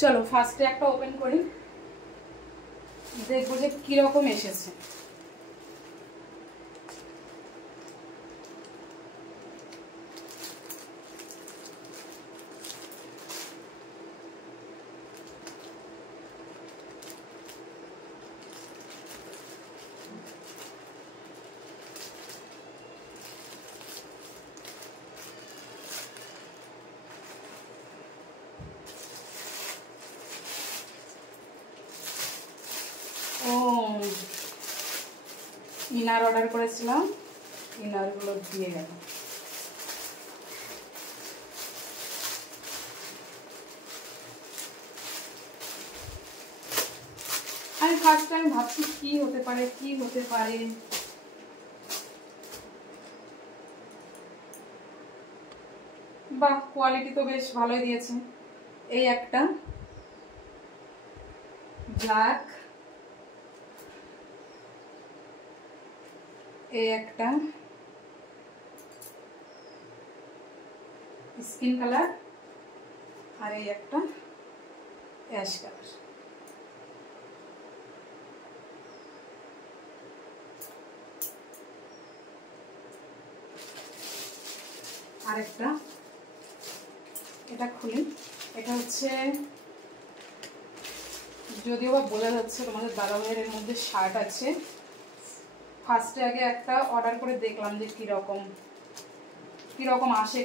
চলো ফার্স্টে একটা ওপেন করি, দেখবো যে কিরকম এসেছে। ইনার অর্ডার করেছিলাম, ইনারগুলো দিয়ে গেল। আমি ফার্স্ট টাইম ভাবছি কি হতে পারে, কি হতে পারে। বাহ, কোয়ালিটি তো বেশ ভালোই দিয়েছে। এই একটা ব্ল্যাক, এই একটা স্কিন কালার, আর এই একটা অ্যাশ কালার। আরেকটা, এটা খুলি। এটা হচ্ছে, যদিও বা বোঝা যাচ্ছে তোমাদের দাদা ভাইয়ের এর মধ্যে শার্ট আছে। ফার্স্টে আগে একটা অর্ডার করে দেখলাম যে কিরকম আসে।